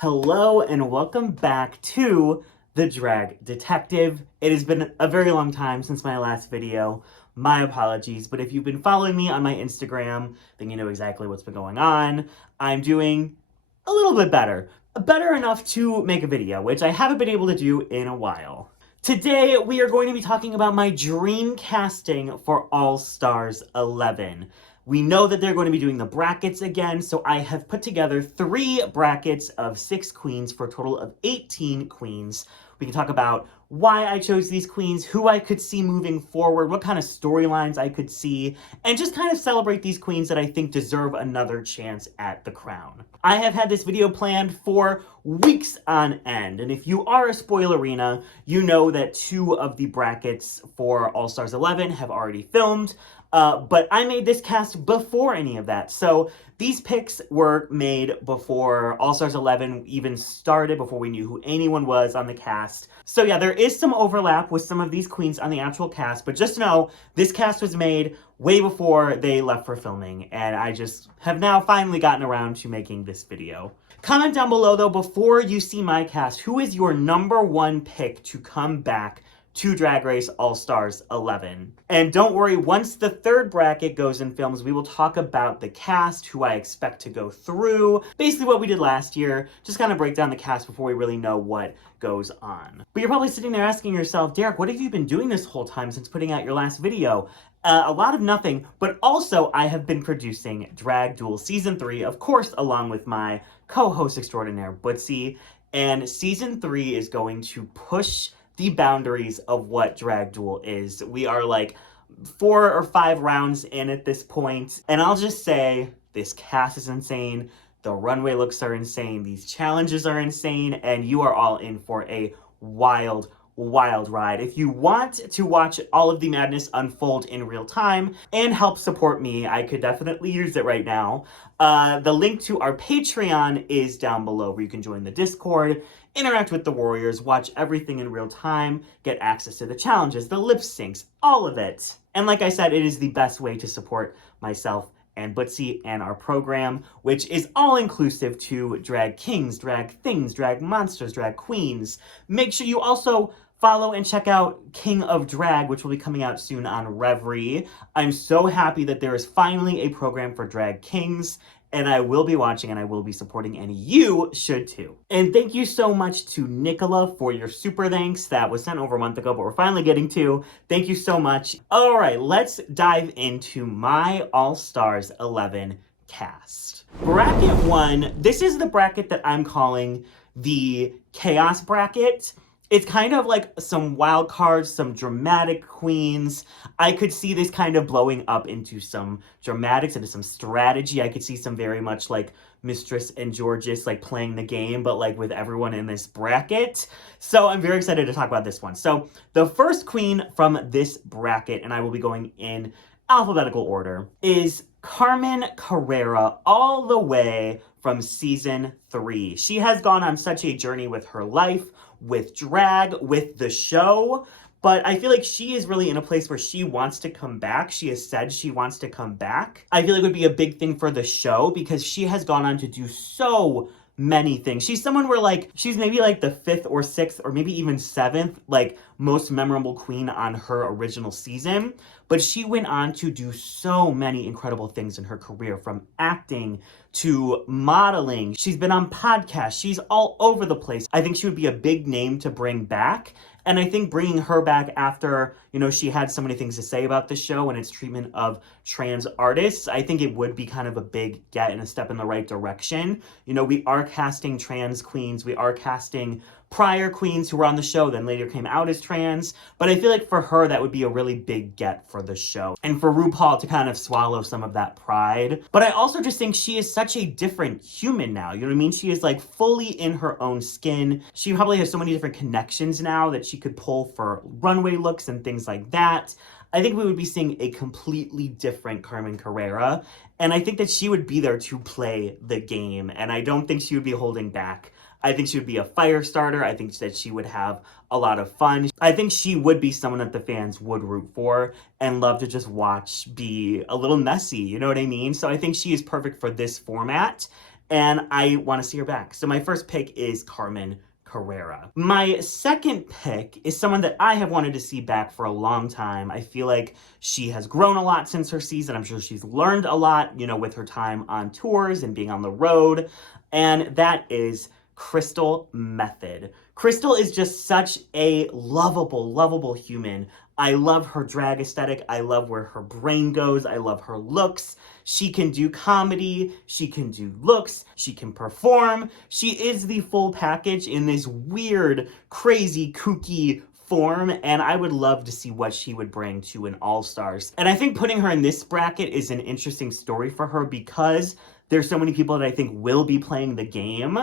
Hello and welcome back to The Drag Detective. It has been a very long time since my last video. My apologies, but if you've been following me on my Instagram, then you know exactly what's been going on. I'm doing a little bit better. Better enough to make a video, which I haven't been able to do in a while. Today, we are going to be talking about my dream casting for All Stars 11. We know that they're going to be doing the brackets again, so I have put together 3 brackets of 6 queens for a total of 18 queens. We can talk about why I chose these queens, who I could see moving forward, what kind of storylines I could see, and just kind of celebrate these queens that I think deserve another chance at the crown. I have had this video planned for weeks on end, and if you are a spoilerina, you know that 2 of the brackets for All Stars 11 have already filmed. But I made this cast before any of that. So these picks were made before All Stars 11 even started, before we knew who anyone was on the cast. So yeah, there is some overlap with some of these queens on the actual cast, but just know this cast was made way before they left for filming, and I just have now finally gotten around to making this video. Comment down below though, before you see my cast, who is your #1 pick to come back to Drag Race All Stars 11. And don't worry, once the 3rd bracket goes in films, we will talk about the cast, who I expect to go through, basically what we did last year, just kind of break down the cast before we really know what goes on. But you're probably sitting there asking yourself, Derek, what have you been doing this whole time since putting out your last video? A lot of nothing, but also I have been producing Drag Duel Season 3, of course, along with my co-host extraordinaire, Bootsy, and Season 3 is going to push the boundaries of what Drag Duel is. We are like 4 or 5 rounds in at this point, and I'll just say this cast is insane, the runway looks are insane, these challenges are insane, and you are all in for a wild ride. If you want to watch all of the madness unfold in real time and help support me, I could definitely use it right now. The link to our Patreon is down below, where you can join the Discord, interact with the warriors, watch everything in real time, get access to the challenges, the lip syncs, all of it. And like I said, it is the best way to support myself and Bootsy and our program, which is all-inclusive to drag kings, drag things, drag monsters, drag queens. Make sure you also follow and check out King of Drag, which will be coming out soon on Reverie. I'm so happy that there is finally a program for drag kings, and I will be watching and I will be supporting, and you should too. And thank you so much to Nicola for your super thanks. That was sent over a month ago, but we're finally getting to. Thank you so much. All right, let's dive into my All Stars 11 cast. Bracket 1, this is the bracket that I'm calling the Chaos Bracket. It's kind of like some wild cards, some dramatic queens. I could see this kind of blowing up into some dramatics, into some strategy. I could see some very much like Mistress and Georges like playing the game, but like with everyone in this bracket. So I'm very excited to talk about this one. So the first queen from this bracket, and I will be going in alphabetical order, is Carmen Carrera, all the way from season 3. She has gone on such a journey with her life, with drag, with the show, but I feel like she is really in a place where she wants to come back. She has said she wants to come back. I feel like it would be a big thing for the show because she has gone on to do so many things. She's someone where like, she's maybe like the 5th or 6th or maybe even 7th, like most memorable queen on her original season. But she went on to do so many incredible things in her career, from acting to modeling. She's been on podcasts. She's all over the place. I think she would be a big name to bring back. And I think bringing her back after, you know, she had so many things to say about the show and its treatment of trans artists, I think it would be kind of a big get and a step in the right direction. You know, we are casting trans queens. We are casting prior queens who were on the show, then later came out as trans. But I feel like for her, that would be a really big get for the show. And for RuPaul to kind of swallow some of that pride. But I also just think she is such a different human now. You know what I mean? She is like fully in her own skin. She probably has so many different connections now that she could pull for runway looks and things like that. I think we would be seeing a completely different Carmen Carrera. And I think that she would be there to play the game. And I don't think she would be holding back. I think she would be a fire starter. I think that she would have a lot of fun. I think she would be someone that the fans would root for and love to just watch be a little messy, you know what I mean? So I think she is perfect for this format. and I want to see her back. So my first pick is Carmen Carrera. My second pick is someone that I have wanted to see back for a long time. I feel like she has grown a lot since her season. I'm sure she's learned a lot, you know, with her time on tours and being on the road. And that is Crystal Method. Crystal is just such a lovable human. I love her drag aesthetic. I love where her brain goes. I love her looks. She can do comedy. She can do looks. She can perform. She is the full package in this weird, crazy, kooky form, and I would love to see what she would bring to an All-Stars. And I think putting her in this bracket is an interesting story for her because there's so many people that I think will be playing the game.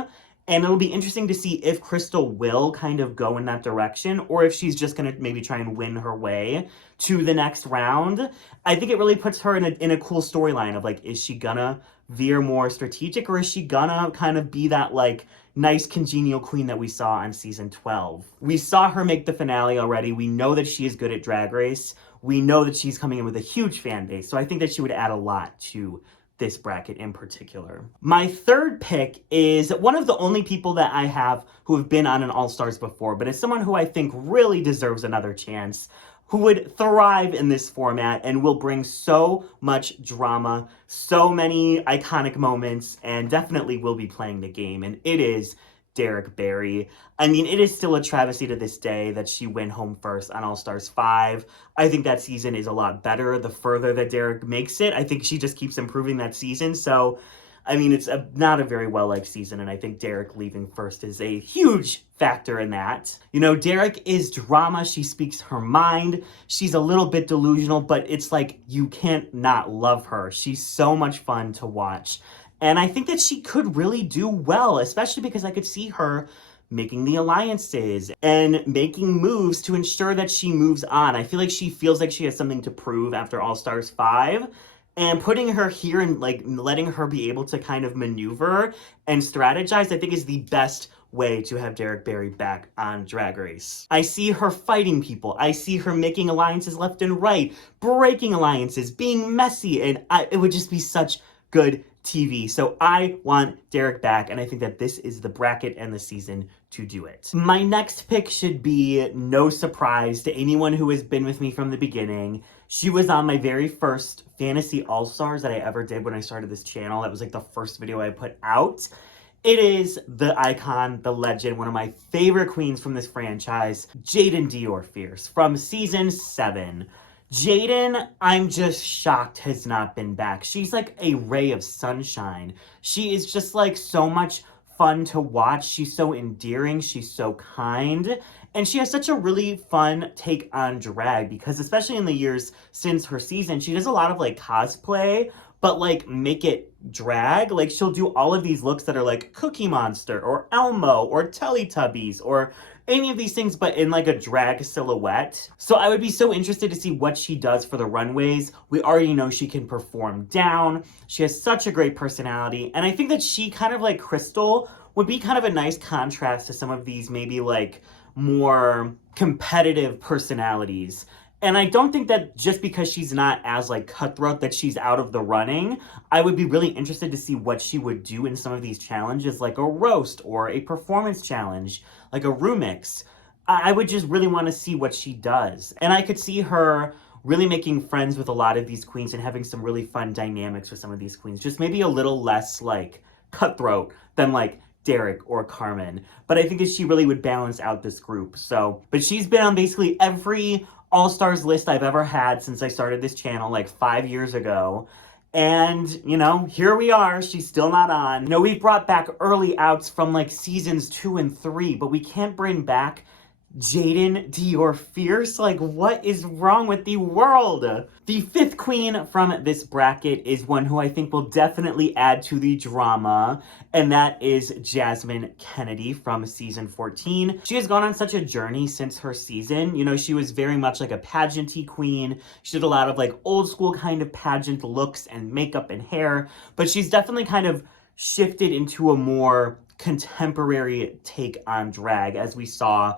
And it'll be interesting to see if Crystal will kind of go in that direction or if she's just going to maybe try and win her way to the next round. I think it really puts her in a cool storyline of like, is she gonna veer more strategic or is she gonna kind of be that like nice congenial queen that we saw on season 12? We saw her make the finale already. We know that she is good at Drag Race. We know that she's coming in with a huge fan base. So I think that she would add a lot to this bracket in particular. My third pick is one of the only people that I have who have been on an All-Stars before, but it's someone who I think really deserves another chance, who would thrive in this format and will bring so much drama, so many iconic moments, and definitely will be playing the game, and it is Derek Barry. I mean, it is still a travesty to this day that she went home first on All-Stars 5. I think that season is a lot better the further that Derek makes it. I think she just keeps improving that season. So, I mean, it's not a very well-liked season, and I think Derek leaving first is a huge factor in that. You know, Derek is drama. She speaks her mind. She's a little bit delusional, but it's like you can't not love her. She's so much fun to watch. And I think that she could really do well, especially because I could see her making the alliances and making moves to ensure that she moves on. I feel like she feels like she has something to prove after All-Stars 5. And putting her here and like letting her be able to kind of maneuver and strategize, I think is the best way to have Derek Barry back on Drag Race. I see her fighting people. I see her making alliances left and right, breaking alliances, being messy, and it would just be such good TV. So I want Derek back, and I think that this is the bracket and the season to do it. My next pick should be no surprise to anyone who has been with me from the beginning. She was on my very first Fantasy All-Stars that I ever did when I started this channel. That was like the first video I put out. It is the icon, the legend, one of my favorite queens from this franchise, Jayden Dior Fierce from season 7. Jayden, I'm just shocked has not been back. She's like a ray of sunshine. She is just like so much fun to watch. She's so endearing. She's so kind. And she has such a really fun take on drag because especially in the years since her season, she does a lot of like cosplay, but like make it drag. Like she'll do all of these looks that are like Cookie Monster or Elmo or Teletubbies or any of these things, but in like a drag silhouette. So I would be so interested to see what she does for the runways. We already know she can perform down. She has such a great personality. And I think that she kind of like Crystal would be kind of a nice contrast to some of these maybe like more competitive personalities. And I don't think that just because she's not as like cutthroat that she's out of the running. I would be really interested to see what she would do in some of these challenges, like a roast or a performance challenge, like a remix. I would just really want to see what she does. And I could see her really making friends with a lot of these queens and having some really fun dynamics with some of these queens. Just maybe a little less like cutthroat than like Derek or Carmen. But I think that she really would balance out this group. So, but she's been on basically every All-Stars list I've ever had since I started this channel like 5 years ago. And, you know, here we are. She's still not on. You know, we've brought back early outs from like seasons 2 and 3, but we can't bring back Jayden Dior Fierce. Like, what is wrong with the world? The fifth queen from this bracket is one who I think will definitely add to the drama, and that is Jasmine Kennedy from season 14. She has gone on such a journey since her season. You know, she was very much like a pageanty queen. She did a lot of like old school kind of pageant looks and makeup and hair, but she's definitely kind of shifted into a more contemporary take on drag, as we saw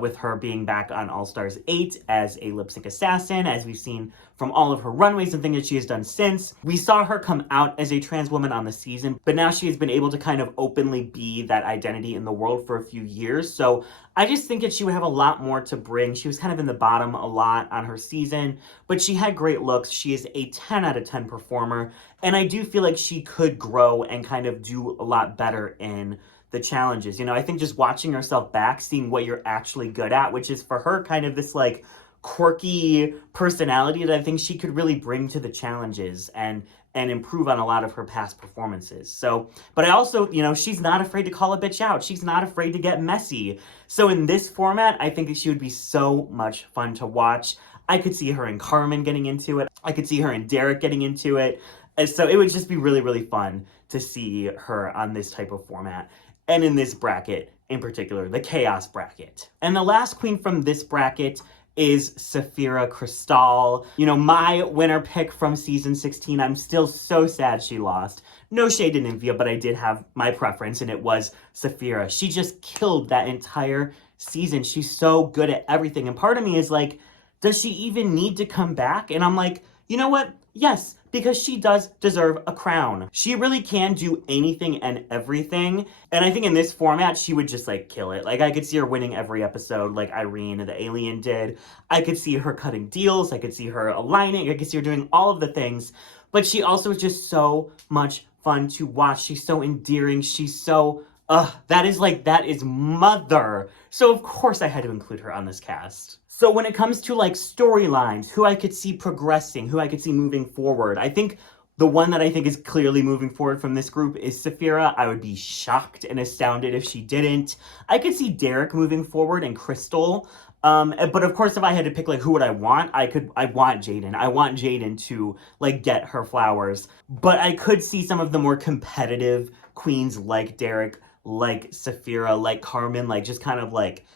with her being back on All Stars 8 as a lip sync assassin, as we've seen from all of her runways and things that she has done since. We saw her come out as a trans woman on the season, but now she has been able to kind of openly be that identity in the world for a few years. So I just think that she would have a lot more to bring. She was kind of in the bottom a lot on her season, but she had great looks. She is a 10 out of 10 performer, and I do feel like she could grow and kind of do a lot better in the challenges. You know, I think just watching herself back, seeing what you're actually good at, which is for her kind of this like quirky personality that I think she could really bring to the challenges and improve on a lot of her past performances. So, but I also, you know, she's not afraid to call a bitch out. She's not afraid to get messy. So in this format, I think that she would be so much fun to watch. I could see her and Carmen getting into it. I could see her and Derek getting into it. And so it would just be really, really fun to see her on this type of format. And in this bracket in particular, the Chaos bracket. And the last queen from this bracket is Sapphira Cristál. You know, my winner pick from season 16. I'm still so sad she lost. No shade to Nymphia, but I did have my preference, and it was Sapphira. She just killed that entire season. She's so good at everything. And part of me is like, does she even need to come back? And I'm like, you know what? Yes, because she does deserve a crown. She really can do anything and everything. And I think in this format, she would just like kill it. Like I could see her winning every episode like Irene, the alien, did. I could see her cutting deals. I could see her aligning. I could see her doing all of the things. But she also is just so much fun to watch. She's so endearing. She's so, that is mother. So of course I had to include her on this cast. So when it comes to like storylines, who I could see progressing, who I could see moving forward, I think the one that I think is clearly moving forward from this group is Sapphira. I would be shocked and astounded if she didn't. I could see Derek moving forward and Crystal. But of course, if I had to pick like who would I want, I want Jaden. I want Jaden to like get her flowers. But I could see some of the more competitive queens like Derek, like Sapphira, like Carmen, like just kind of like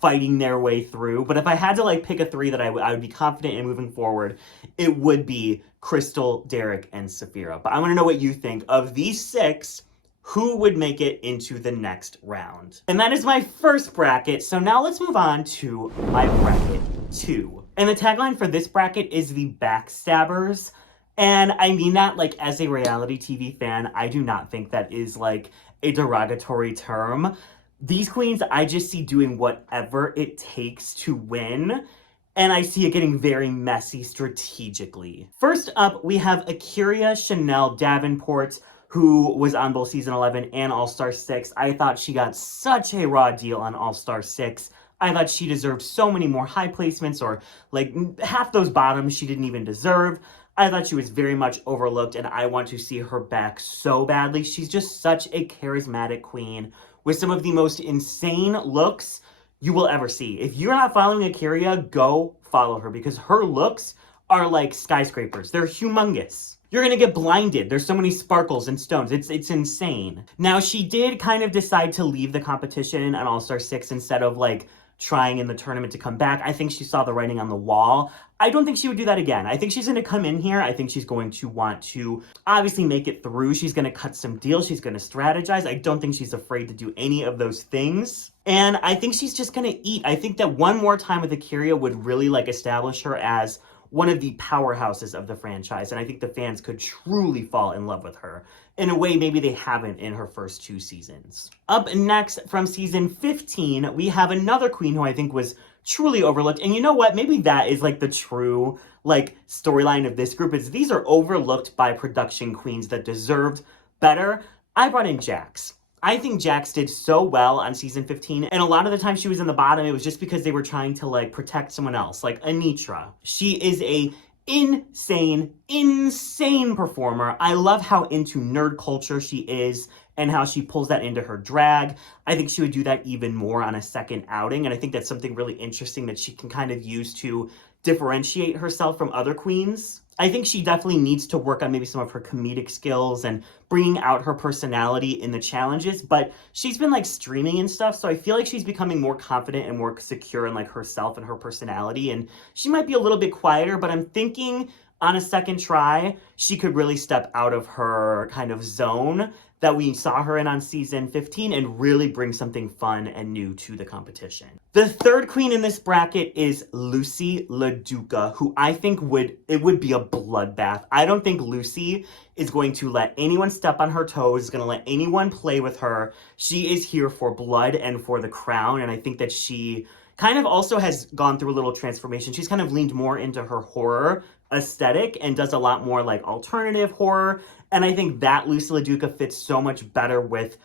fighting their way through. But if I had to like pick a three that I would be confident in moving forward, it would be Crystal, Derek, and Sapphira. But I want to know what you think of these six. Who would make it into the next round? And that is my first bracket. So now let's move on to my bracket 2. And the tagline for this bracket is the Backstabbers. And I mean that like as a reality TV fan, I do not think that is like a derogatory term. These queens, I just see doing whatever it takes to win, and I see it getting very messy strategically. First up, we have Akira Chanel Davenport, who was on both Season 11 and All-Star 6. I thought she got such a raw deal on All-Star 6. I thought she deserved so many more high placements, or like half those bottoms she didn't even deserve. I thought she was very much overlooked, and I want to see her back so badly. She's just such a charismatic queen with some of the most insane looks you will ever see. If you're not following Akira, go follow her because her looks are like skyscrapers. They're humongous. You're gonna get blinded. There's so many sparkles and stones. It's insane. Now, she did kind of decide to leave the competition on All-Star 6 instead of like trying in the tournament to come back. I think she saw the writing on the wall. I don't think she would do that again. I think she's going to come in here. I think she's going to want to obviously make it through. She's going to cut some deals. She's going to strategize. I don't think she's afraid to do any of those things. And I think she's just going to eat. I think that one more time with Akira would really like establish her as one of the powerhouses of the franchise. And I think the fans could truly fall in love with her in a way maybe they haven't in her first 2 seasons. Up next from season 15, we have another queen who I think was truly overlooked. And you know what? Maybe that is like the true like storyline of this group is these are overlooked by production queens that deserved better. I brought in Jax. I think Jax did so well on season 15, and a lot of the time she was in the bottom, it was just because they were trying to like protect someone else, like Anitra. She is a insane performer. I love how into nerd culture she is and how she pulls that into her drag. I think she would do that even more on a second outing, and I think that's something really interesting that she can kind of use to differentiate herself from other queens. I think she definitely needs to work on maybe some of her comedic skills and bringing out her personality in the challenges, but she's been like streaming and stuff, so I feel like she's becoming more confident and more secure in like herself and her personality, and she might be a little bit quieter, but I'm thinking on a second try, she could really step out of her kind of zone that we saw her in on season 15 and really bring something fun and new to the competition. The third queen in this bracket is Lucy LaDuca, who I think would be a bloodbath. I don't think Lucy is going to let anyone step on her toes, is going to let anyone play with her. She is here for blood and for the crown, and I think that she kind of also has gone through a little transformation. She's kind of leaned more into her horror aesthetic and does a lot more like alternative horror. And I think that Lucy LaDuca fits so much better with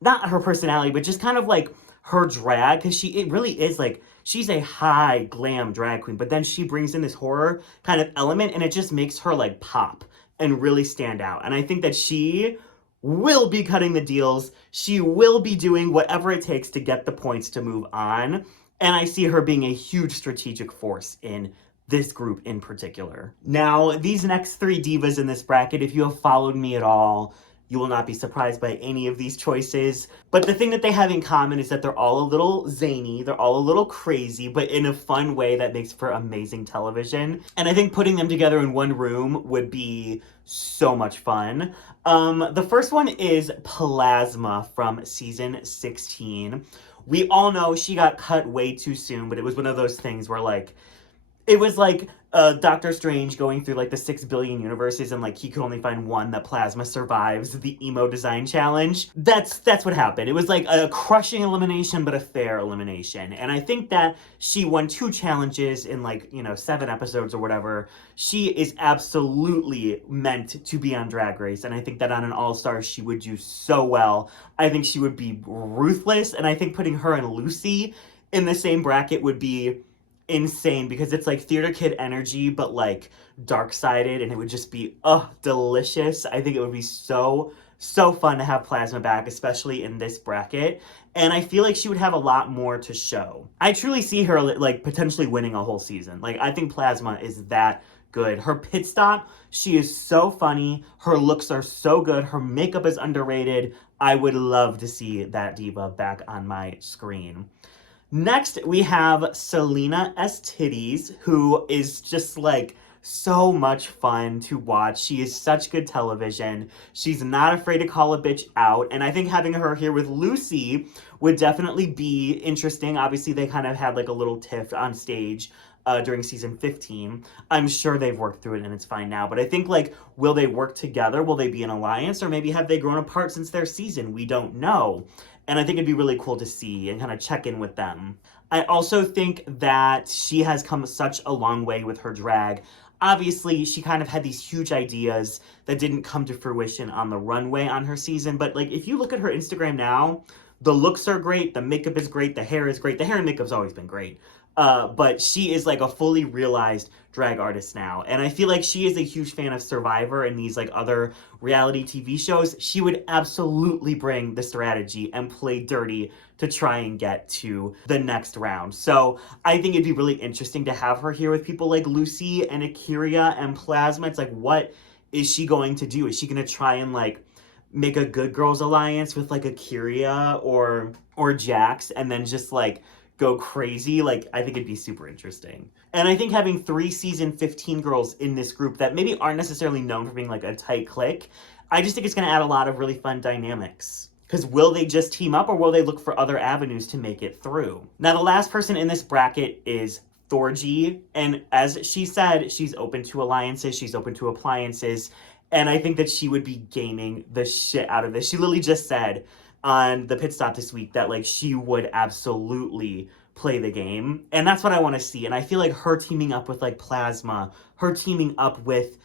not her personality, but just kind of like her drag, because it really is like, she's a high glam drag queen, but then she brings in this horror kind of element and it just makes her like pop and really stand out. And I think that she will be cutting the deals. She will be doing whatever it takes to get the points to move on. And I see her being a huge strategic force in this group in particular. Now, these next three divas in this bracket, if you have followed me at all, you will not be surprised by any of these choices. But the thing that they have in common is that they're all a little zany, they're all a little crazy, but in a fun way that makes for amazing television. And I think putting them together in one room would be so much fun. The first one is Plasma from season 16. We all know she got cut way too soon, but it was one of those things where like, it was like Doctor Strange going through like the 6 billion universes and like he could only find one that Plasma survives the emo design challenge. That's what happened. It was like a crushing elimination, but a fair elimination. And I think that she won 2 challenges in like, 7 episodes or whatever. She is absolutely meant to be on Drag Race. And I think that on an All-Star, she would do so well. I think she would be ruthless. And I think putting her and Lucy in the same bracket would be insane, because it's like theater kid energy but like dark-sided, and it would just be delicious. I think it would be so fun to have Plasma back, especially in this bracket, and I feel like she would have a lot more to show. I truly see her like potentially winning a whole season. Like, I think Plasma is that good. Her pit stop, she is so funny, her looks are so good, her makeup is underrated. I would love to see that diva back on my screen. Next, we have Selena S. Titties, who is just like so much fun to watch. She is such good television. She's not afraid to call a bitch out. And I think having her here with Lucy would definitely be interesting. Obviously, they kind of had like a little tiff on stage during season 15. I'm sure they've worked through it and it's fine now. But I think like, will they work together? Will they be an alliance? Or maybe have they grown apart since their season? We don't know. And I think it'd be really cool to see and kind of check in with them. I also think that she has come such a long way with her drag. Obviously, she kind of had these huge ideas that didn't come to fruition on the runway on her season. But like, if you look at her Instagram now, the looks are great, the makeup is great, the hair is great. The hair and makeup's always been great. But she is like a fully realized drag artist now. And I feel like she is a huge fan of Survivor and these like other reality TV shows. She would absolutely bring the strategy and play dirty to try and get to the next round. So I think it'd be really interesting to have her here with people like Lucy and Akira and Plasma. It's like, what is she going to do? Is she going to try and like make a Good Girls alliance with like Akira or Jax and then just like go crazy? Like, I think it'd be super interesting. And I think having 3 season 15 girls in this group that maybe aren't necessarily known for being like a tight clique, I just think it's going to add a lot of really fun dynamics. Because will they just team up or will they look for other avenues to make it through? Now, the last person in this bracket is Thorgy. And as she said, she's open to alliances, she's open to appliances. And I think that she would be gaming the shit out of this. She literally just said on the pit stop this week that like she would absolutely play the game, and that's what I want to see. And I feel like her teaming up with like Plasma, her teaming up with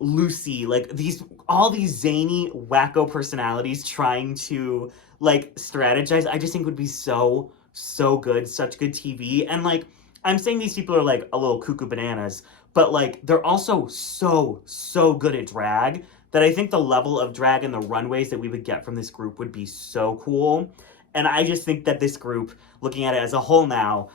Lucy, like all these zany wacko personalities trying to like strategize, I just think would be so good, such good TV. And like, I'm saying these people are like a little cuckoo bananas, but like they're also so good at drag that I think the level of drag and the runways that we would get from this group would be so cool. And I just think that this group, looking at it as a whole now,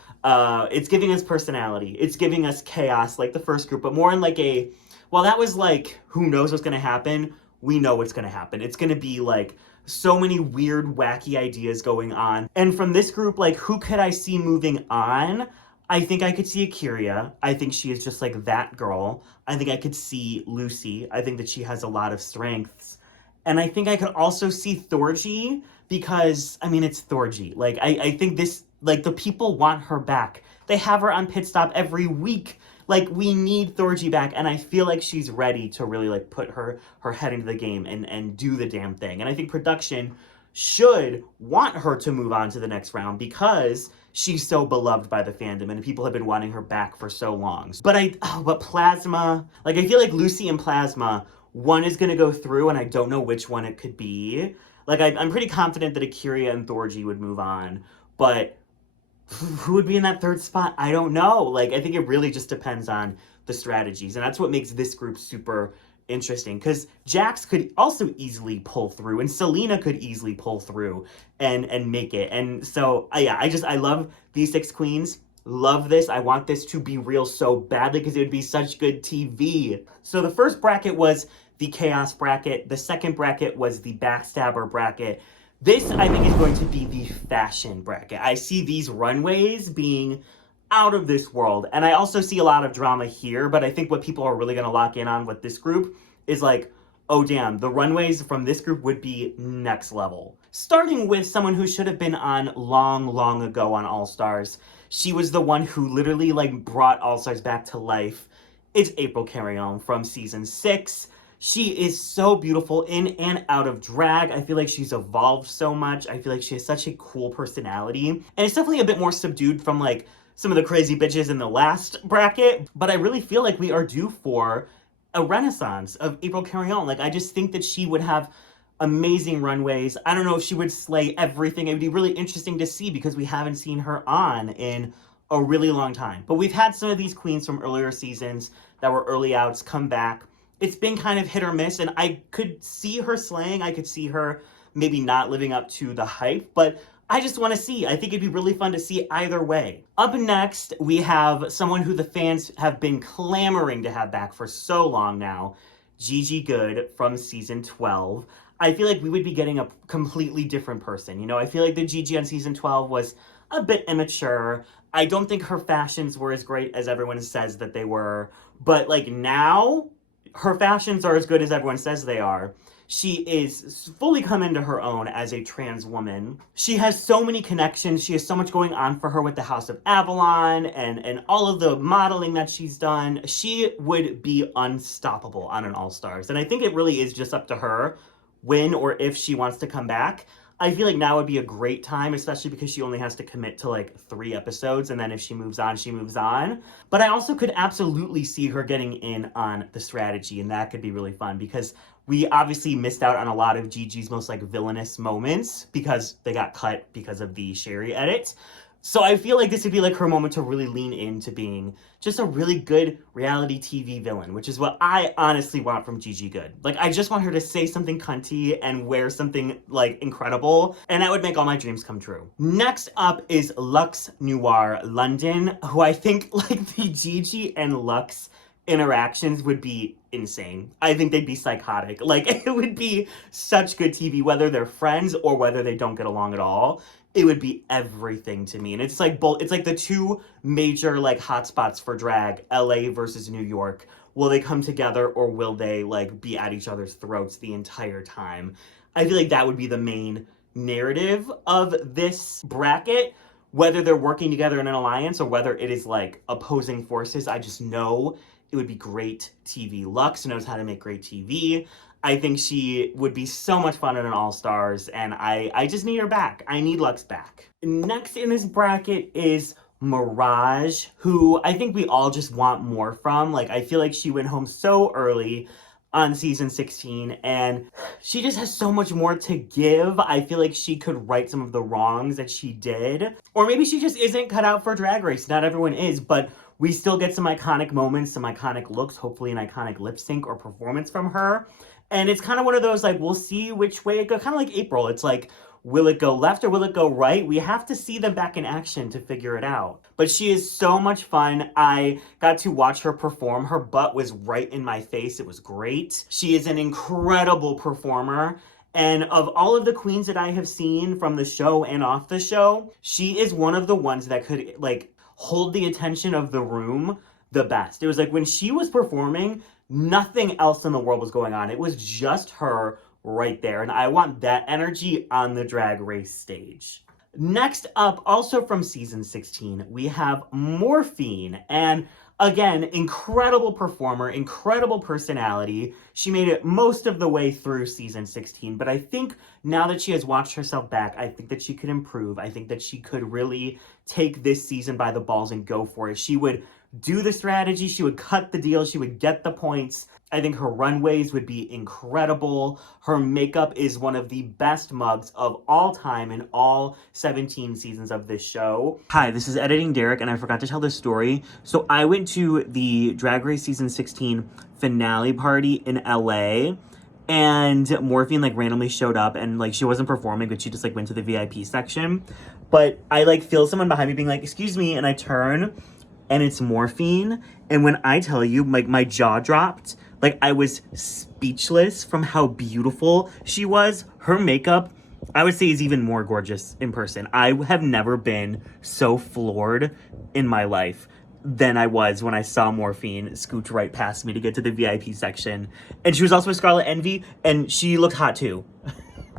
it's giving us personality. It's giving us chaos like the first group, but more in like a, well, that was like, who knows what's going to happen? We know what's going to happen. It's going to be like so many weird, wacky ideas going on. And from this group, like, who could I see moving on? I think I could see Akira. I think she is just like that girl. I think I could see Lucy. I think that she has a lot of strengths. And I think I could also see Thorgy because, I mean, it's Thorgy. Like, I think this, like, the people want her back. They have her on Pit Stop every week. Like, we need Thorgy back, and I feel like she's ready to really, like, put her head into the game and do the damn thing. And I think production should want her to move on to the next round because she's so beloved by the fandom and people have been wanting her back for so long. But Plasma, like, I feel like Lucy and Plasma, one is going to go through and I don't know which one it could be. Like, I'm pretty confident that Akira and Thorgy would move on, but who would be in that third spot? I don't know. Like, I think it really just depends on the strategies. And that's what makes this group super interesting. Because Jax could also easily pull through, and Selena could easily pull through and make it. And so, yeah, I love these 6 queens. Love this. I want this to be real so badly because it would be such good TV. So the first bracket was the Chaos bracket. The second bracket was the Backstabber bracket. This, I think, is going to be the fashion bracket. I see these runways being out of this world. And I also see a lot of drama here, but I think what people are really going to lock in on with this group is like, oh damn, the runways from this group would be next level. Starting with someone who should have been on long ago on All Stars. She was the one who literally like brought All Stars back to life. It's April Carrion from season 6. She is so beautiful in and out of drag. I feel like she's evolved so much. I feel like she has such a cool personality. And it's definitely a bit more subdued from like some of the crazy bitches in the last bracket. But I really feel like we are due for a renaissance of April Carrion. Like, I just think that she would have amazing runways. I don't know if she would slay everything. It would be really interesting to see because we haven't seen her on in a really long time. But we've had some of these queens from earlier seasons that were early outs come back. It's been kind of hit or miss, and I could see her slaying. I could see her maybe not living up to the hype, but I just want to see. I think it'd be really fun to see either way. Up next, we have someone who the fans have been clamoring to have back for so long now, Gigi Goode from season 12. I feel like we would be getting a completely different person. You know, I feel like the Gigi on season 12 was a bit immature. I don't think her fashions were as great as everyone says that they were, but like now, her fashions are as good as everyone says they are. She is fully come into her own as a trans woman. She has so many connections. She has so much going on for her with the House of Avalon and all of the modeling that she's done. She would be unstoppable on an All Stars. And I think it really is just up to her when or if she wants to come back. I feel like now would be a great time, especially because she only has to commit to like 3 episodes, and then if she moves on, she moves on. But I also could absolutely see her getting in on the strategy, and that could be really fun because we obviously missed out on a lot of Gigi's most like villainous moments because they got cut because of the Sherry edit. So I feel like this would be like her moment to really lean into being just a really good reality TV villain, which is what I honestly want from Gigi Goode. Like, I just want her to say something cunty and wear something like incredible, and that would make all my dreams come true. Next up is Luxe Noir London, who I think like the Gigi and Luxe interactions would be insane. I think they'd be psychotic. Like, it would be such good TV, whether they're friends or whether they don't get along at all. It would be everything to me. And it's like both, it's like the two major like hotspots for drag, LA versus New York. Will they come together or will they like be at each other's throats the entire time? I feel like that would be the main narrative of this bracket. Whether they're working together in an alliance or whether it is like opposing forces, I just know it would be great TV. Luxe knows how to make great TV. I think she would be so much fun in an All Stars, and I just need her back. I need Luxe back. Next in this bracket is Mirage, who I think we all just want more from. Like, I feel like she went home so early on season 16, and she just has so much more to give. I feel like she could right some of the wrongs that she did. Or maybe she just isn't cut out for Drag Race. Not everyone is, but we still get some iconic moments, some iconic looks, hopefully an iconic lip sync or performance from her. And it's kind of one of those, like, we'll see which way it goes. Kind of like April. It's like, will it go left or will it go right? We have to see them back in action to figure it out. But she is so much fun. I got to watch her perform. Her butt was right in my face. It was great. She is an incredible performer. And of all of the queens that I have seen from the show and off the show, she is one of the ones that could, like, hold the attention of the room the best. It was like when she was performing, nothing else in the world was going on. It was just her right there. And I want that energy on the Drag Race stage. Next up, also from season 16, we have Morphine. And again, incredible performer, incredible personality. She made it most of the way through season 16, but I think now that she has watched herself back, I think that she could improve. I think that she could really take this season by the balls and go for it. She would do the strategy, she would cut the deal, she would get the points. I think her runways would be incredible. Her makeup is one of the best mugs of all time in all 17 seasons of this show. Hi, this is Editing Derek, and I forgot to tell this story. So I went to the Drag Race season 16 finale party in LA, and Morphine like randomly showed up, and like she wasn't performing, but she just like went to the VIP section. But I like feel someone behind me being like, "Excuse me," and I turn, and it's Morphine. And when I tell you, like, my jaw dropped. Like, I was speechless from how beautiful she was. Her makeup, I would say, is even more gorgeous in person. I have never been so floored in my life than I was when I saw Morphine scooch right past me to get to the VIP section. And she was also a Scarlet Envy, and she looked hot too.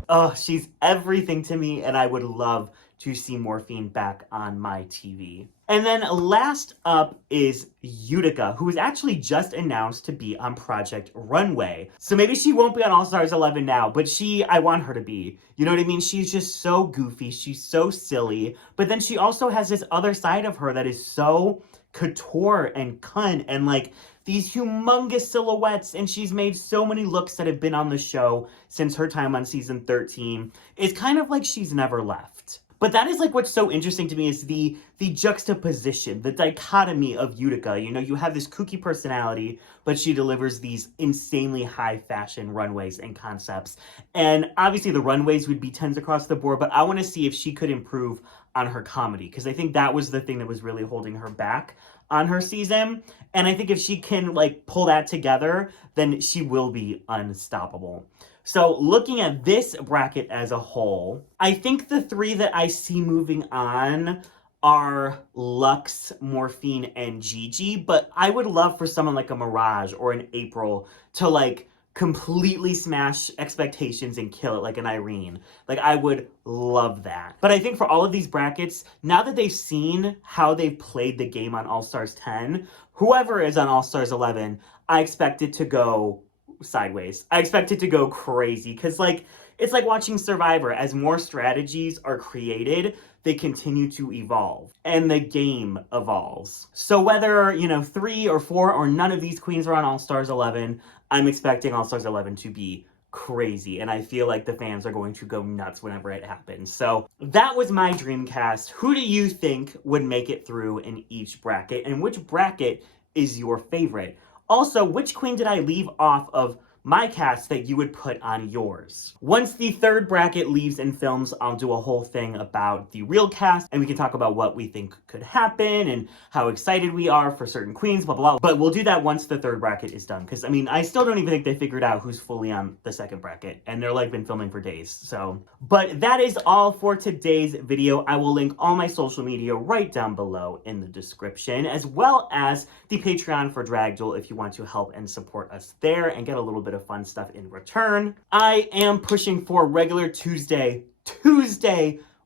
Oh, she's everything to me, and I would love to see Morphine back on my TV. And then last up is Utica, who was actually just announced to be on Project Runway. So maybe she won't be on All Stars 11 now, but I want her to be. You know what I mean? She's just so goofy, she's so silly, but then she also has this other side of her that is so couture and cunt and like these humongous silhouettes, and she's made so many looks that have been on the show since her time on season 13. It's kind of like she's never left. But that is like what's so interesting to me is the juxtaposition, the dichotomy of Utica. You know, you have this kooky personality, but she delivers these insanely high fashion runways and concepts. And obviously the runways would be 10s across the board, but I want to see if she could improve on her comedy, because I think that was the thing that was really holding her back on her season. And I think if she can like pull that together, then she will be unstoppable. So looking at this bracket as a whole, I think the three that I see moving on are Luxe, Morphine, and Gigi, but I would love for someone like a Mirage or an April to like completely smash expectations and kill it like an Irene. Like, I would love that. But I think for all of these brackets, now that they've seen how they've played the game on All Stars 10, whoever is on All Stars 11, I expect it to go sideways. I expect it to go crazy, because like it's like watching Survivor. As more strategies are created, they continue to evolve and the game evolves. So whether, you know, 3 or 4 or none of these queens are on All Stars 11, I'm expecting All Stars 11 to be crazy, and I feel like the fans are going to go nuts whenever it happens. So that was my dream cast. Who do you think would make it through in each bracket, and which bracket is your favorite? Also, which queen did I leave off of my cast that you would put on yours? Once the third bracket leaves and films, I'll do a whole thing about the real cast, and we can talk about what we think could happen and how excited we are for certain queens, blah, blah, blah. But we'll do that once the third bracket is done, because, I mean, I still don't even think they figured out who's fully on the second bracket, and they're, like, been filming for days, so. But that is all for today's video. I will link all my social media right down below in the description, as well as the Patreon for Drag Duel if you want to help and support us there and get a little bit of fun stuff in return. I am pushing for regular Tuesday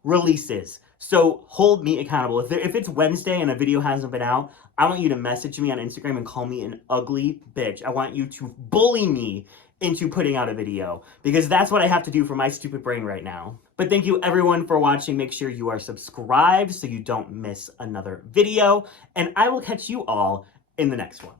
releases. So hold me accountable. If it's Wednesday and a video hasn't been out, I want you to message me on Instagram and call me an ugly bitch. I want you to bully me into putting out a video, because that's what I have to do for my stupid brain right now. But thank you everyone for watching. Make sure you are subscribed so you don't miss another video, and I will catch you all in the next one.